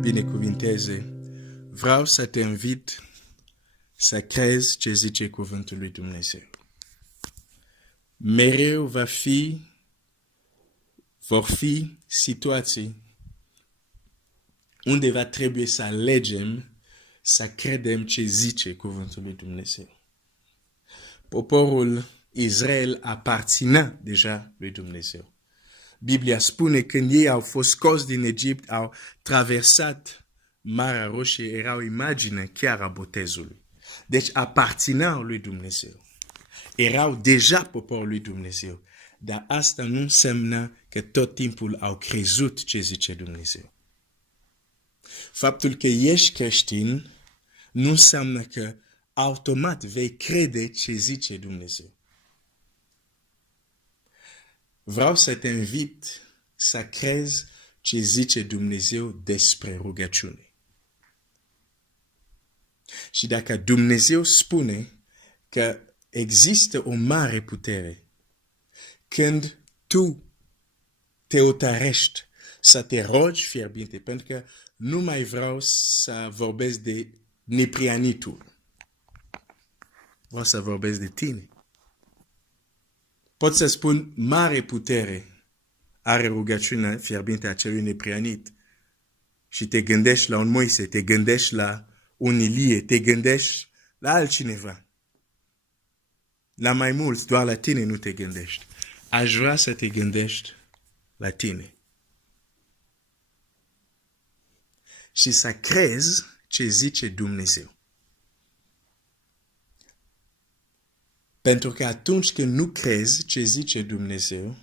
binecuvinteze. Vreau să te invit să crezi ce zice cuvântul lui Dumnezeu. Mereu vor fi situații unde va trebui să alegem să credem ce zice cuvântul lui Dumnezeu. Poporul Israel aparținea deja lui Dumnezeu. Biblia spune că când ei au fost scoși din Egipt, au traversat Marea Roșie, era o imagine chiar a botezului. Deci aparțineau lui Dumnezeu. Erau deja poporul lui Dumnezeu. Dar asta nu înseamnă că tot timpul au crezut ce zice Dumnezeu. Faptul că ești creștin nu înseamnă că automat vei crede ce zice Dumnezeu. Vreau să te invit să crezi ce zice Dumnezeu despre rugăciune. Și dacă Dumnezeu spune că există o mare putere când tu te otărești să te rogi fierbinte, pentru că nu mai vreau să vorbesc de neprianitul. Vreau să vorbesc de tine. Pot să spun mare putere are rugăciunea fierbinte a celui neprianit. Și te gândești la un Moise, te gândești la un Ilie, te gândești la altcineva. La mai mulți, doar la tine nu te gândești. Aș vrea să te gândești la tine. Și să crezi ce zice Dumnezeu. Pentru că atunci când nu crezi ce zice Dumnezeu,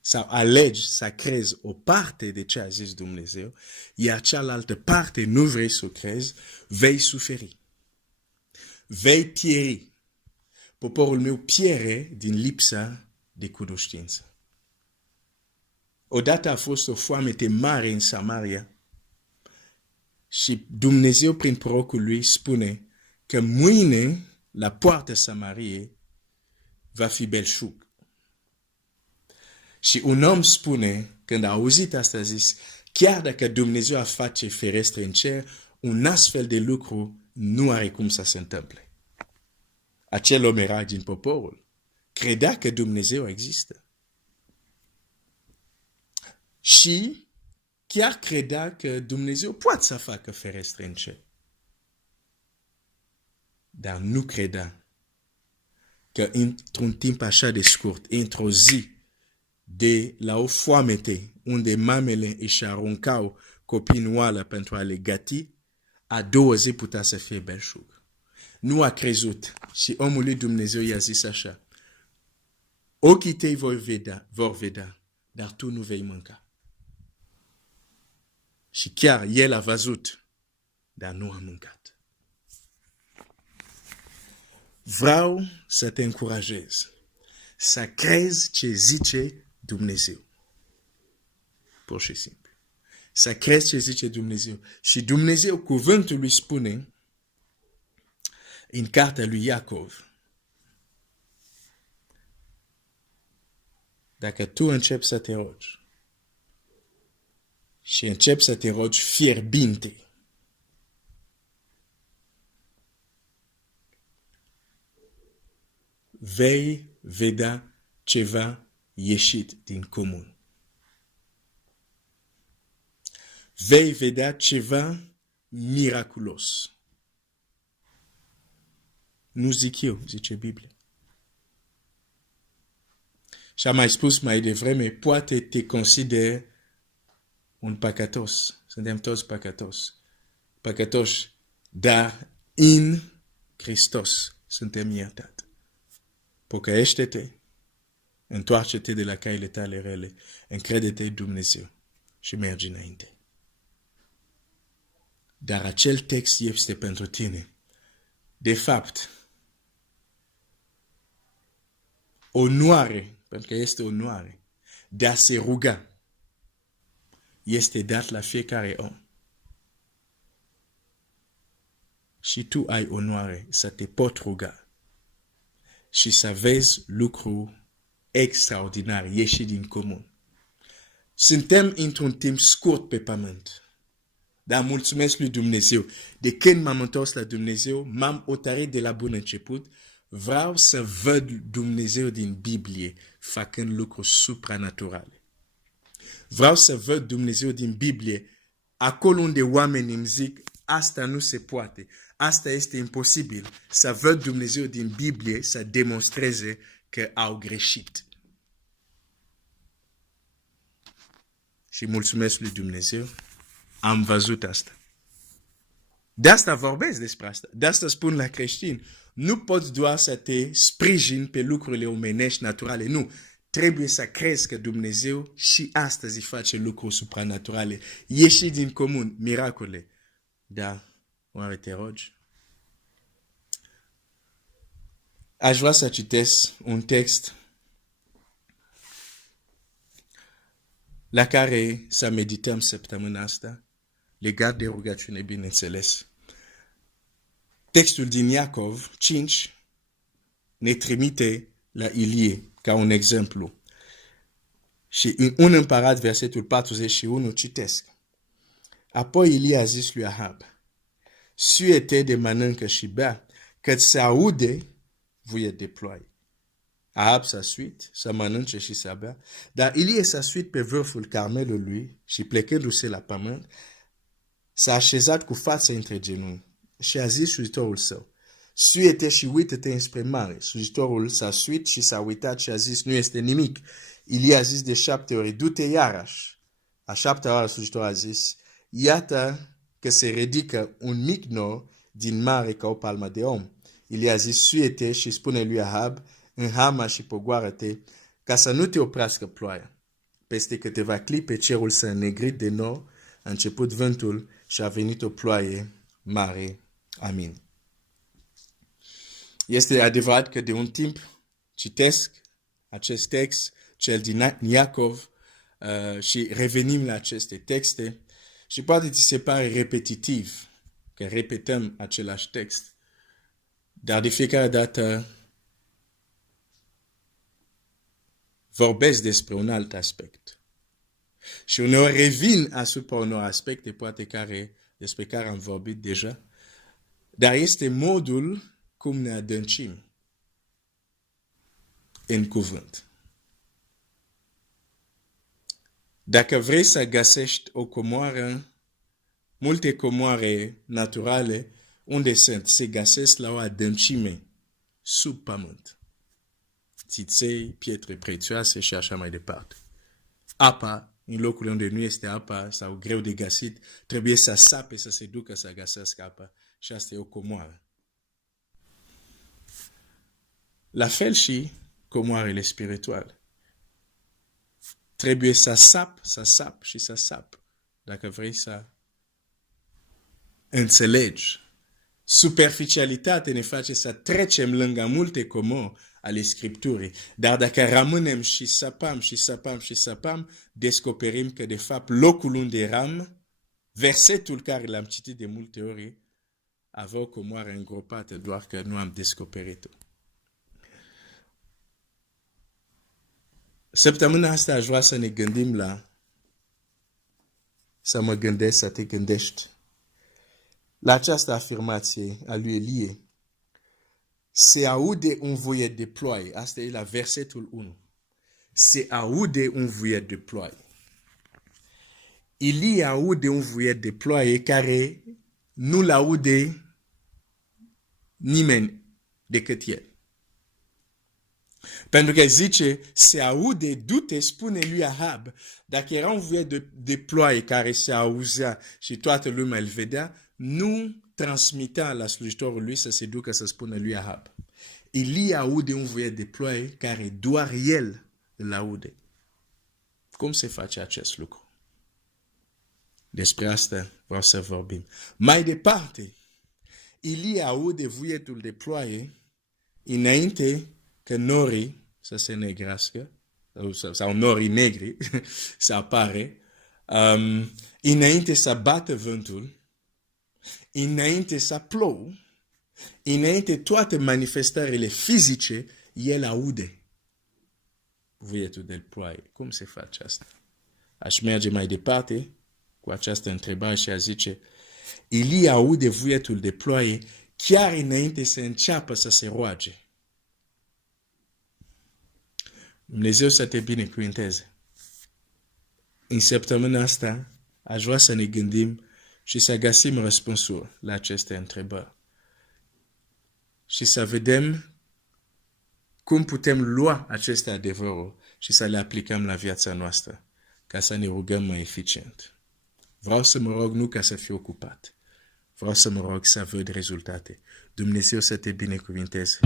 sau alegi să crezi o parte de ce a zis Dumnezeu, iar cealaltă parte nu vrei să o crezi, vei suferi. Vei pieri. Poporul meu piere din lipsa de cunoștință. Odată a fost o foamete mare în Samaria și Dumnezeu prin prorocul lui spune că mâine la poarta Samariei va fi belșug. Și un om spune, când a auzit asta, a zis, chiar dacă Dumnezeu a face ferestre în cer, un astfel de lucru nu are cum să se întâmple. Acel om era din poporul. Credea că Dumnezeu există. Și chiar credea că Dumnezeu poate să facă ferestre în cer. Dar nu credea că într-un timp așa de scurt, într-o zi, de la o foamete, unde mamele își aruncau copii în oală pentru a le găti, a doua zi putea să fie belșug. Nu a crezut și omul lui Dumnezeu i-a zis așa, ochii tăi vor vedea, dar tu nu vei mânca. Și chiar el a văzut, dar nu a mâncat. Vreau să te încurajez să crezi ce zice Dumnezeu. Pur și simplu. Să crezi ce zice Dumnezeu. Și Dumnezeu, cuvântul lui spune, în cartea lui Iacov, dacă tu începi să te rogi și începi să te rogi fierbinte, vei vedea ceva ieșit din comun. Vei vedea ceva miraculos. Nu zic eu, zice Biblia. Și am mai spus mai devreme, poate te consideri un păcătos. Suntem toți păcătoși. Dar în Hristos suntem iertați. Pocăiește-te, întoarce-te de la căile tale rele, încrede-te în Dumnezeu și mergi înainte. Dar acel text este pentru tine. De fapt, onoare, pentru că este onoare, de a se ruga, este dat la fiecare om. Și tu ai onoare să te poți ruga și să vezi lucru extraordinar ieși din comun. Suntem într-un timp scurt pe pământ. Dar mulțumesc lui Dumnezeu. De când m-am întors la Dumnezeu, m-am hotărât de la bun început. Vreau să văd Dumnezeu din Biblie făcând lucruri supranaturale. Vreau să văd Dumnezeu din Biblie acolo unde oamenii îmi zic asta nu se poate, asta este imposibil. Să văd Dumnezeu din Biblie să demonstreze că au greșit. Și mulțumesc lui Dumnezeu, am văzut asta. De asta vorbesc despre asta. De asta spun la creștini, nu poți doar să te sprijini pe lucrurile omenești, naturale. Nu. Trebuie să crezi că Dumnezeu și astăzi face lucruri supranaturale. Ieși din comun, miracole. Da, oare te rogi? Aș vrea să citesc un text la care să medităm săptămâna asta, legat de rugăciune, bineînțeles. Textul din Iacov 5 ne trimite la Ilie ca un exemplu. Și în 1 Împărat, versetul 41, citesc. Apoi Ilie a zis lui Ahab, suie-te de mănâncă și bea, că se aude vuiet de ploaie. Ahab s-a suit să mănânce și să bea, dar Ilie s-a suit pe vârful Carmelului și plecându-se la pământ, s-a așezat cu fața între genunchi și a zis slujitorul său, suie-te și uită-te înspre mare. Slujitorul s-a suit și s-a uitat și a zis, nu este nimic. Ilie a zis de 7 ori, du-te iarăși. A 7-a oară slujitorul a zis, iată că se ridică un mic nor din mare ca o palmă de om. Ilie a zis, suie-te și spune lui Ahab, înhama și pogoară-te, ca să nu te oprească ploaia. Peste câteva clipe cerul s-a înnegrit de nou, a început vântul și a venit o ploaie mare. Amin. Este adevărat că de un timp citesc acest text, cel din Iacov, și revenim la aceste texte și poate ți se pare repetitiv că repetăm același text, dar de fiecare dată vorbesc despre un alt aspect. Și uneori revin asupra unor aspecte, poate despre care am vorbit deja, dar este modul cum ne adâncim în cuvânt. Dacă vrei să găsești o comoară, multe comoare naturale, unde sunt? Se găsesc la o adâncime sub pământ. Țiței, pietre prețioase și așa mai departe. Apa, în locul unde nu este apa sau greu de găsit, trebuie să sape să se ducă să găsească apa și asta e o comoară. La fel și comoarele spirituale. Trebuie să sap și să sap. Dacă vrei să înțelegi. Superficialitatea ne face să trecem lângă multe comori ale Scripturii. Dar dacă rămânem și săpăm, descoperim că de fapt locul unde eram, versetul care l-am citit de multe ori, avea o comoară îngropată, doar că nu am descoperit-o. Săptămâna asta aș vrea să ne gândim să mă gândesc, să te gândești la această afirmație a lui Ilie. Se aude un vuiet de ploaie. Asta e la versetul 1. Se aude un vuiet de ploaie. Ilie aude un vuiet de ploaie care nu-l aude nimeni decât el. Pentru că zice, se aude, du-te, spune lui Ahab, dacă era un vuiet de ploaie care se auzea și toată lumea îl vedea, nu transmitea la slujitorul lui să se ducă să spună lui Ahab. Ilie aude un vuiet de ploaie care doar el îl aude. Cum se face acest lucru? Despre asta vreau să vorbim. Mai departe, Ilie aude vuietul de ploaie înainte că norii să se negrească, sau norii negri să apare, înainte să bată vântul, înainte să plouă, înainte toate manifestările fizice, el aude vuietul de ploaie. Cum se face asta? Aș merge mai departe cu această întrebare și a zice, Ilie aude vuietul de ploaie chiar înainte să înceapă să se roage. Dumnezeu să te binecuvinteze. În săptămâna asta aș vrea să ne gândim și să găsim răspunsul la aceste întrebări. Și să vedem cum putem lua aceste adevăruri și să le aplicăm la viața noastră, ca să ne rugăm mai eficient. Vreau să mă rog nu ca să fiu ocupat. Vreau să mă rog să văd rezultate. Dumnezeu să te binecuvinteze.